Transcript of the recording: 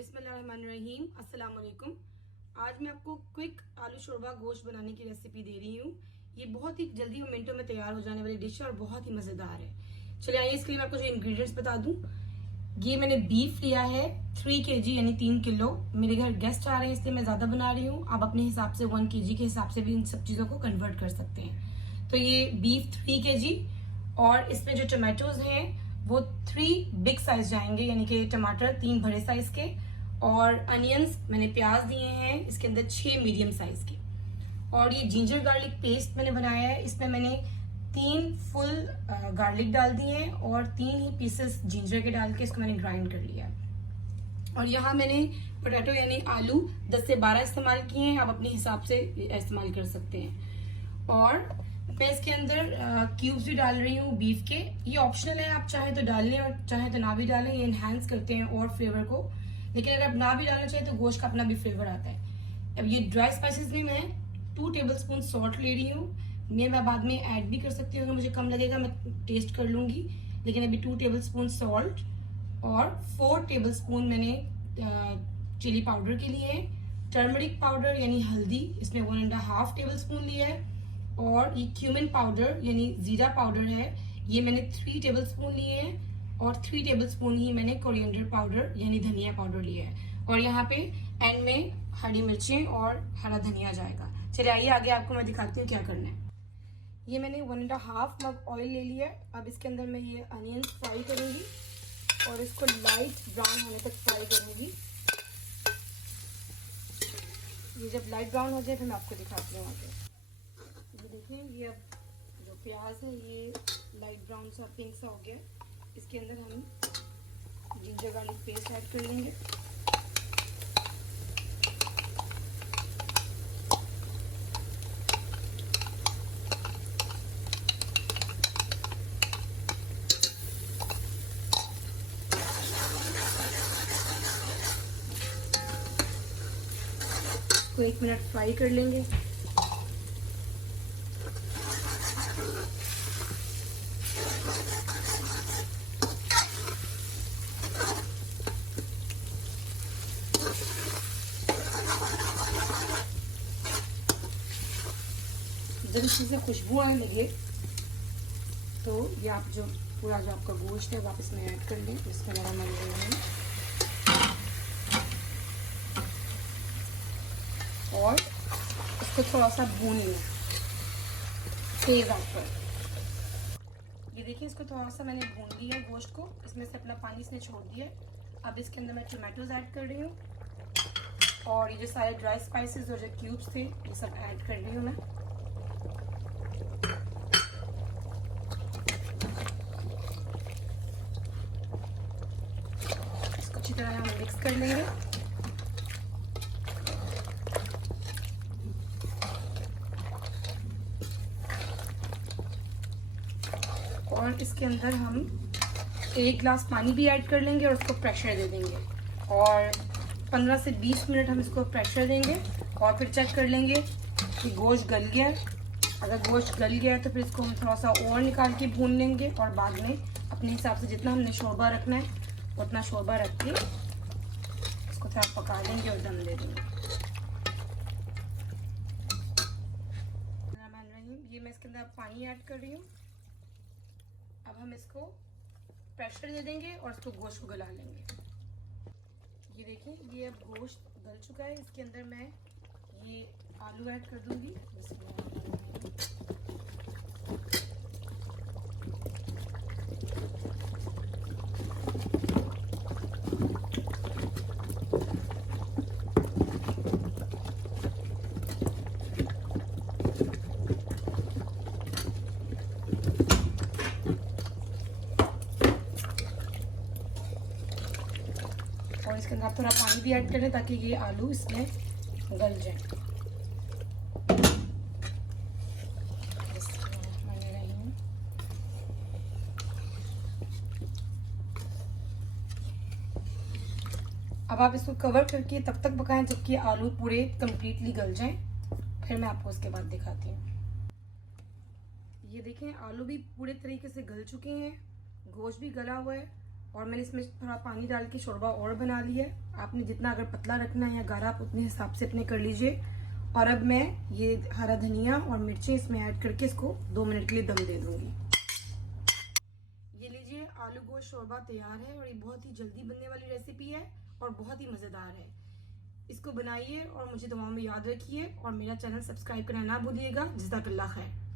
बिस्मिल्लाहिर्रहमानिर्रहीम, अस्सलाम वालेकुम। आज मैं आपको क्विक आलू शोरबा गोश्त बनाने की रेसिपी दे रही हूँ। ये बहुत ही जल्दी और मिनटों में तैयार हो जाने वाली डिश है और बहुत ही मजेदार है। चलिए आइए इसके लिए मैं आपको जो इंग्रेडिएंट्स बता दूं। ये मैंने बीफ लिया है 3 kg यानी 3 किलो। मेरे घर गेस्ट आ रहे हैं इसलिए मैं ज्यादा बना रही हूँ। आप अपने हिसाब से 1 kg के हिसाब से भी इन सब चीजों को कन्वर्ट कर सकते हैं। तो ये बीफ 3 kg और इसमें जो टमाटोज हैं वो 3 बिग साइज जाएंगे, यानी कि टमाटर 3 बड़े साइज के, और अनियंस मैंने प्याज दिए हैं इसके अंदर 6 मीडियम साइज के। और ये जिंजर गार्लिक पेस्ट मैंने बनाया है, इसमें मैंने 3 फुल गार्लिक डाल दिए हैं और 3 ही पीसेस जिंजर के डाल के इसको मैंने ग्राइंड कर लिया है। और यहाँ मैंने पोटैटो यानी आलू 10 से 12 इस्तेमाल किए हैं, आप अपने हिसाब से इस्तेमाल कर सकते हैं। और मैं इसके अंदर क्यूब्स भी डाल रही हूँ बीफ के। ये ऑप्शनल है, आप चाहे तो डाल लें और चाहे तो ना भी डालें, ये एनहांस करते हैं और फ्लेवर को। लेकिन अगर आप ना भी डालना चाहें तो गोश्त का अपना भी फ्लेवर आता है। अब ये ड्राई स्पाइसेस में मैं 2 टेबलस्पून सॉल्ट ले रही हूँ। मैं बाद में ऐड भी कर सकती हूँ, अगर मुझे कम लगेगा मैं टेस्ट कर लूंगी। लेकिन अभी 2 टेबलस्पून सॉल्ट और 4 टेबलस्पून मैंने चिली पाउडर के लिए, टर्मरिक पाउडर यानी हल्दी इसमें 1.5 टेबलस्पून लिया है। और ये क्यूमिन पाउडर यानी जीरा पाउडर है, ये मैंने 3 टेबलस्पून लिए हैं। और 3 टेबलस्पून ही मैंने कोरिएंडर पाउडर यानी धनिया पाउडर लिया है। और यहाँ पे एंड में हरी मिर्चें और हरा धनिया जाएगा। चलिए आइए आगे आपको मैं दिखाती हूँ क्या करना है। ये मैंने 1.5 मग ऑयल ले लिया है। अब इसके अंदर मैं ये अनियंस फ्राई करूंगी और इसको लाइट ब्राउन होने तक फ्राई करूंगी। ये जब लाइट ब्राउन हो जाए फिर मैं आपको दिखाती हूँ आगे। ये देखें, ये अब जो प्याज है ये लाइट ब्राउन सा पिंक सा हो गया। इसके अंदर हम जिंजर गार्लिक पेस्ट ऐड कर लेंगे। इसको 1 मिनट फ्राई कर लेंगे। जब चीज़ें खुशबू आने लगे तो ये आप जो पूरा जो आपका गोश्त है वो आप इसमें ऐड कर लें। इसमें नरम मसाले और इसको थोड़ा सा भून लें तेज आंच पर। ये देखिए, इसको थोड़ा सा मैंने भून लिया है गोश्त को, इसमें से अपना पानी इसने छोड़ दिया है। अब इसके अंदर मैं टोमेटोज ऐड कर रही हूँ और ये जो सारे ड्राई स्पाइसेस और जो क्यूब्स थे ये सब ऐड कर रही हूँ मैं। अच्छी तरह हम मिक्स कर लेंगे। और इसके अंदर हम 1 गिलास पानी भी ऐड कर लेंगे और उसको प्रेशर दे देंगे। और 15 से 20 मिनट हम इसको प्रेशर देंगे और फिर चेक कर लेंगे कि गोश्त गल गया है। अगर गोश्त गल गया है तो फिर इसको हम थोड़ा सा और निकाल के भून लेंगे और बाद में अपने हिसाब से जितना हमने शोरबा रखना है उतना शोरबा रख के इसको थोड़ा पका लेंगे और दम दे देंगे। ये मैं इसके अंदर पानी ऐड कर रही हूँ। अब हम इसको प्रेशर दे देंगे और इसको गोश्त को गला लेंगे। ये देखिए, ये अब गोश्त गल चुका है। इसके अंदर मैं ये आलू ऐड कर दूंगी। और इसके अंदर आप थोड़ा पानी भी ऐड करें ताकि ये आलू इसमें गल जाए। अब आप इसको कवर करके तब तक पकाएं जब कि आलू पूरे कंप्लीटली गल जाएं। फिर मैं आपको उसके बाद दिखाती हूँ। ये देखें, आलू भी पूरे तरीके से गल चुके हैं, गोश्त भी गला हुआ है और मैंने इसमें थोड़ा पानी डाल के शोरबा और बना लिया है। आपने जितना अगर पतला रखना है या गाढ़ा आप उतने हिसाब से अपने कर लीजिए। और अब मैं ये हरा धनिया और मिर्चें इसमें ऐड करके इसको 2 मिनट के लिए दम दे दूंगी। ये लीजिए, आलू गोश्त शोरबा तैयार है और ये बहुत ही जल्दी बनने वाली रेसिपी है और बहुत ही मजेदार है। इसको बनाइए और मुझे दुआओं में याद रखिए और मेरा चैनल सब्सक्राइब करना ना भूलिएगा। जज़ाकल्लाह खैर।